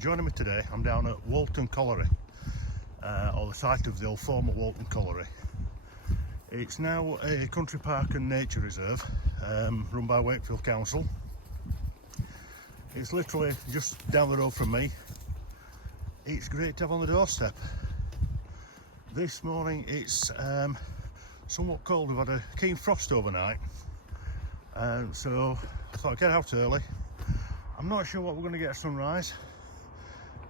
you're joining me today, I'm down at Walton Colliery, or the site of the old former Walton Colliery. It's now a country park and nature reserve run by Wakefield Council. It's literally just down the road from me. It's great to have on the doorstep. This morning it's somewhat cold. We've had a keen frost overnight, so I thought I'd get out early. I'm not sure what we're going to get at sunrise.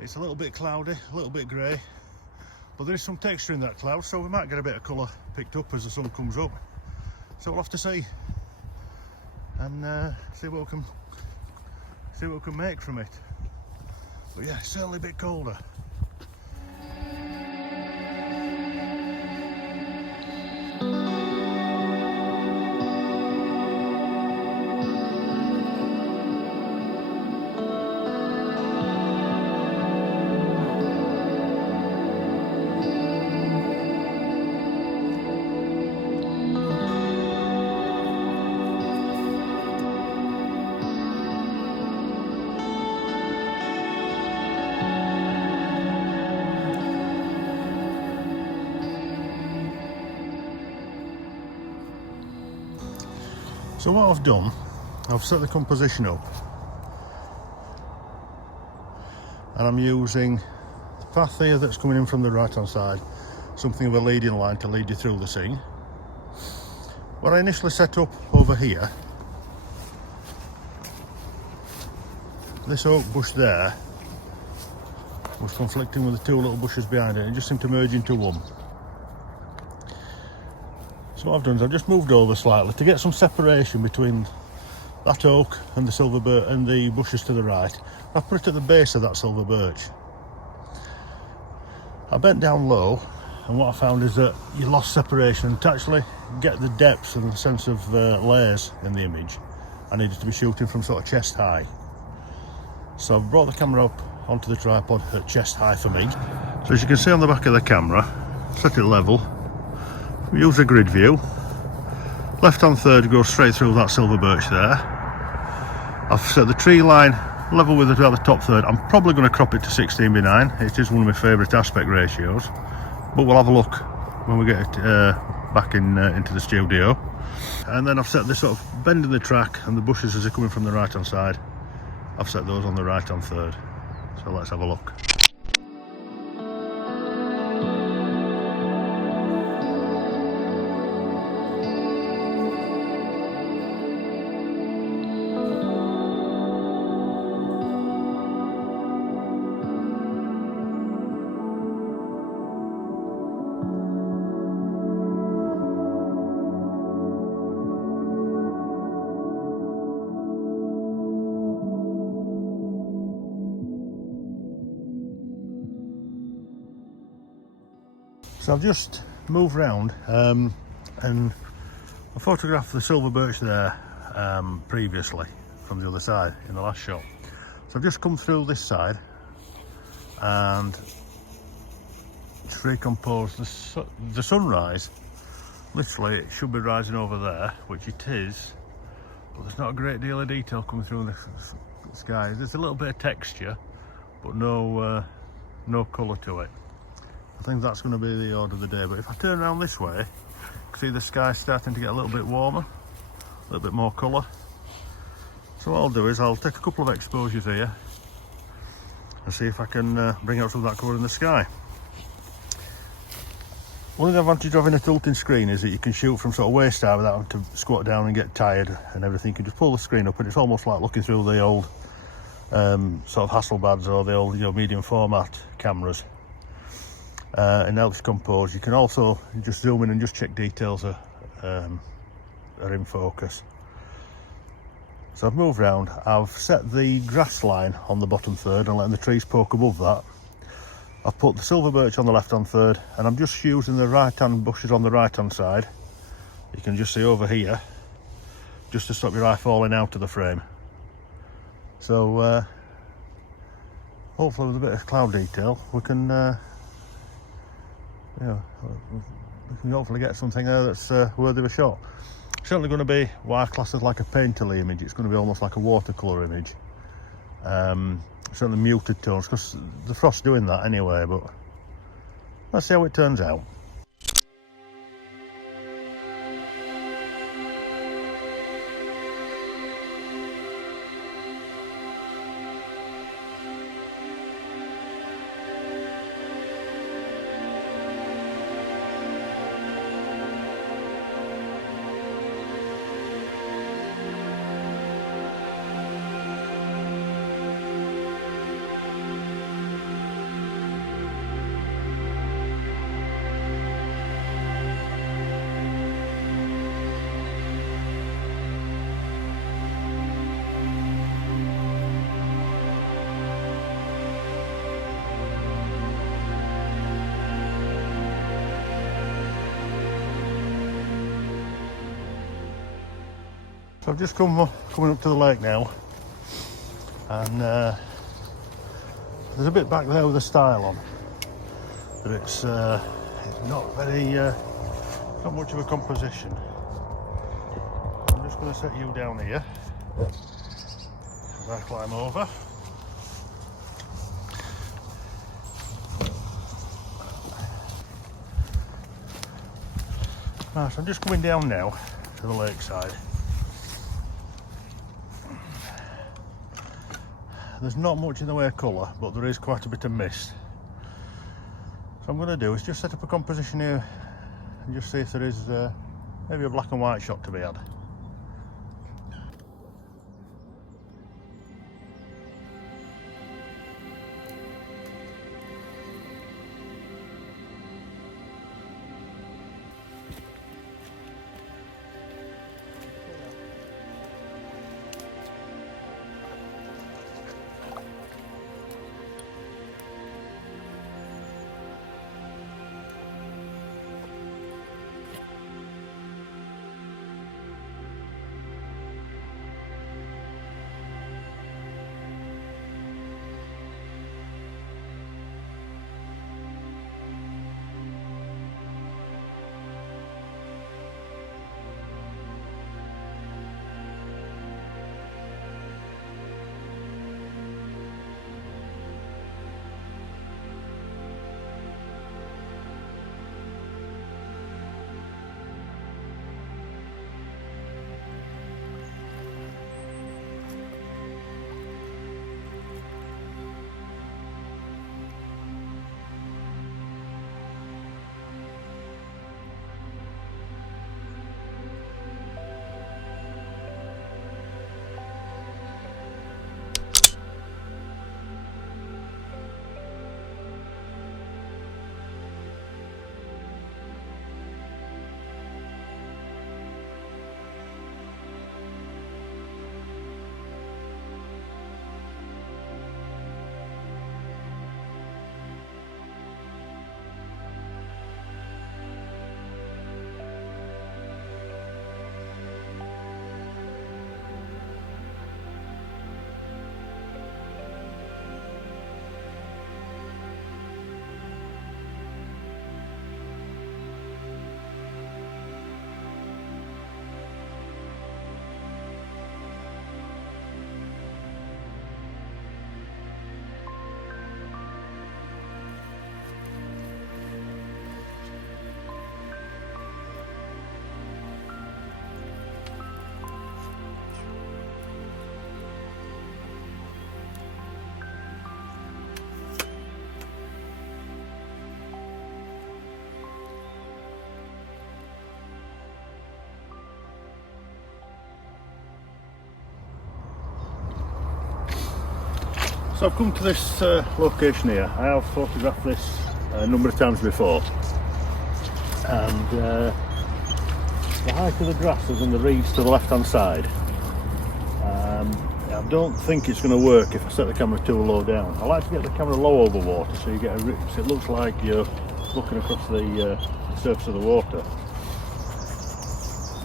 It's a little bit cloudy, a little bit grey, but there is some texture in that cloud, so we might get a bit of colour picked up as the sun comes up. So we'll have to see and see what we can make from it. But yeah, it's certainly a bit colder. So what I've done, I've set the composition up and I'm using the path here that's coming in from the right hand side, something of a leading line to lead you through the scene. What I initially set up over here, this oak bush there was conflicting with the two little bushes behind it, and it just seemed to merge into one. So what I've done is I've just moved over slightly to get some separation between that oak and the silver birch and the bushes to the right. I've put it at the base of that silver birch. I bent down low, and what I found is that you lost separation. To actually get the depth and the sense of layers in the image, I needed to be shooting from sort of chest high. So I've brought the camera up onto the tripod at chest high for me. So as you can see on the back of the camera, set it level. We use a grid view. Left hand third goes straight through that silver birch there. I've set the tree line level with about the top third. I'm probably going to crop it to 16:9. It is one of my favourite aspect ratios, but we'll have a look when we get it back into the studio. And then I've set this sort of bend in the track, and the bushes as they're coming from the right hand side, I've set those on the right hand third. So let's have a look. So I've just moved round and I photographed the silver birch there previously from the other side in the last shot. So I've just come through this side and it's recomposed the sunrise. Literally it should be rising over there, which it is, but there's not a great deal of detail coming through in the sky. There's a little bit of texture, but no colour to it. I think that's going to be the order of the day. But if I turn around this way, you can see the sky starting to get a little bit warmer, a little bit more colour. So what I'll do is I'll take a couple of exposures here and see if I can bring out some of that colour in the sky. One of the advantages of having a tilting screen is that you can shoot from sort of waist high without having to squat down and get tired and everything. You can just pull the screen up, and it's almost like looking through the old sort of Hasselblads or the old medium format cameras. And now it's composed. You can also just zoom in and just check details are in focus. So I've moved round, I've set the grass line on the bottom third and letting the trees poke above that. I've put the silver birch on the left hand third, and I'm just using the right hand bushes on the right hand side. You can just see over here, just to stop your eye falling out of the frame. So hopefully with a bit of cloud detail we can we can hopefully get something there that's worthy of a shot. Certainly going to be what I class as like a painterly image. It's going to be almost like a watercolour image. certainly muted tones, because the frost's doing that anyway, but let's see how it turns out. So I've just coming up to the lake now, and there's a bit back there with a stile on, but it's not very, not much of a composition. I'm just going to set you down here as I climb over. Right, so I'm just coming down now to the lakeside. There's not much in the way of colour, but there is quite a bit of mist. So what I'm going to do is just set up a composition here and just see if there is maybe a black and white shot to be had. So I've come to this location here. I have photographed this a number of times before, and the height of the grasses and the reeds to the left hand side, I don't think it's going to work if I set the camera too low down. I like to get the camera low over water so you get so it looks like you're looking across the surface of the water.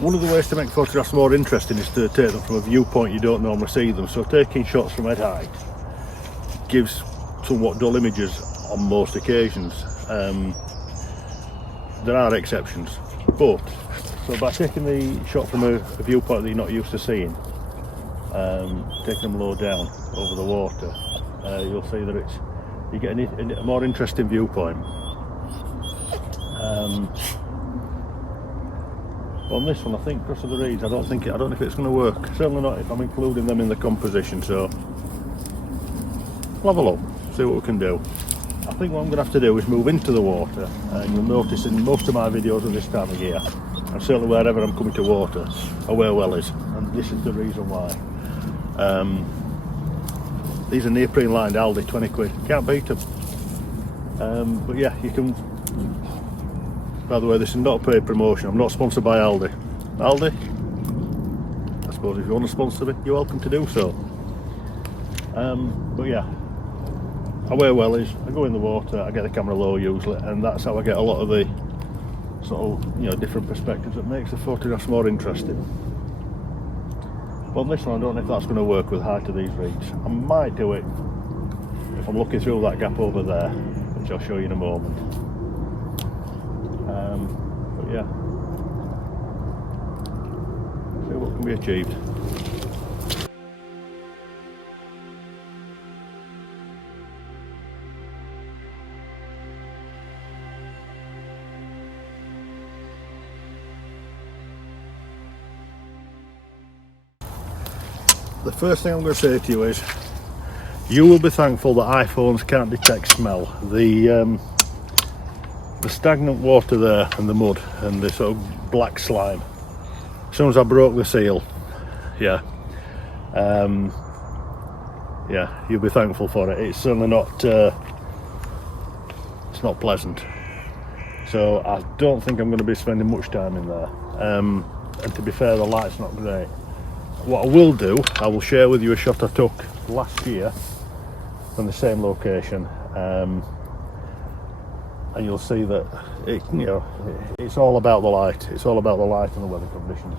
One of the ways to make photographs more interesting is to take them from a viewpoint you don't normally see them, so taking shots from head height gives somewhat dull images on most occasions. There are exceptions, but so by taking the shot from a viewpoint that you're not used to seeing, taking them low down over the water, you'll see that you get a more interesting viewpoint. On this one, I think because of the reeds, I don't know if it's going to work. Certainly not if I'm including them in the composition. So we'll have a look, see what we can do. I think what I'm going to have to do is move into the water. You'll notice in most of my videos at this time of year, and certainly wherever I'm coming to water, are where well is, and this is the reason why. These are neoprene lined Aldi, 20 quid. Can't beat them. But yeah, you can. By the way, this is not a paid promotion. I'm not sponsored by Aldi. Aldi, I suppose if you want to sponsor me, you're welcome to do so. But yeah, I wear wellies, I go in the water, I get the camera low usually, and that's how I get a lot of the sort of, different perspectives that makes the photographs more interesting. But on this one, I don't know if that's going to work with the height of these reeds. I might do it if I'm looking through that gap over there, which I'll show you in a moment. But yeah, see what can be achieved. The first thing I'm going to say to you is, you will be thankful that iPhones can't detect smell. The stagnant water there and the mud and the sort of black slime, as soon as I broke the seal, yeah, you'll be thankful for it. It's certainly not it's not pleasant, so I don't think I'm going to be spending much time in there, and to be fair, the light's not great. What I will do, I will share with you a shot I took last year from the same location, and you'll see that it's all about the light. It's all about the light and the weather conditions.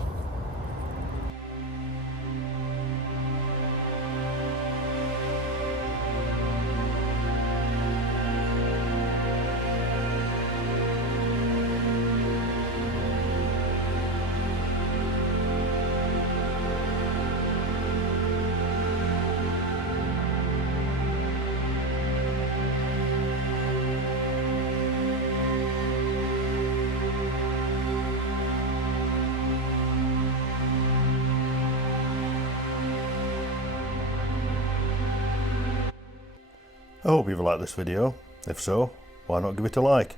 I hope you've liked this video. If so, why not give it a like?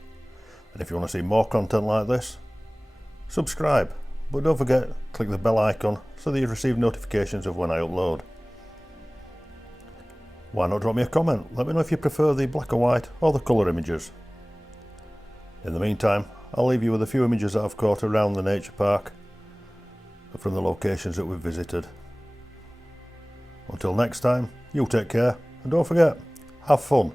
And if you want to see more content like this, subscribe. But don't forget, click the bell icon so that you receive notifications of when I upload. Why not drop me a comment? Let me know if you prefer the black and white or the colour images. In the meantime, I'll leave you with a few images that I've caught around the nature park from the locations that we've visited. Until next time, you take care, and don't forget, have fun.